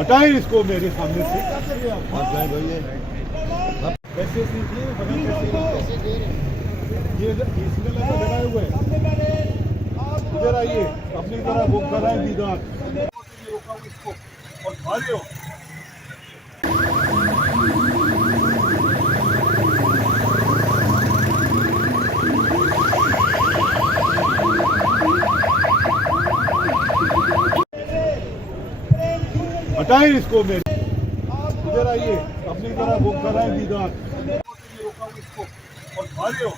हटाएं इसको मेरे सामने से। कैसे ये इसमें लगाए हुए हैं। इधर आइए, अपनी तरह बुक कराएं दीदार इसको और भागे हो। हटाएं इसको मेरे, इधर आइए, अपनी तरह बुक कराएं दीदार इसको और भागे हो।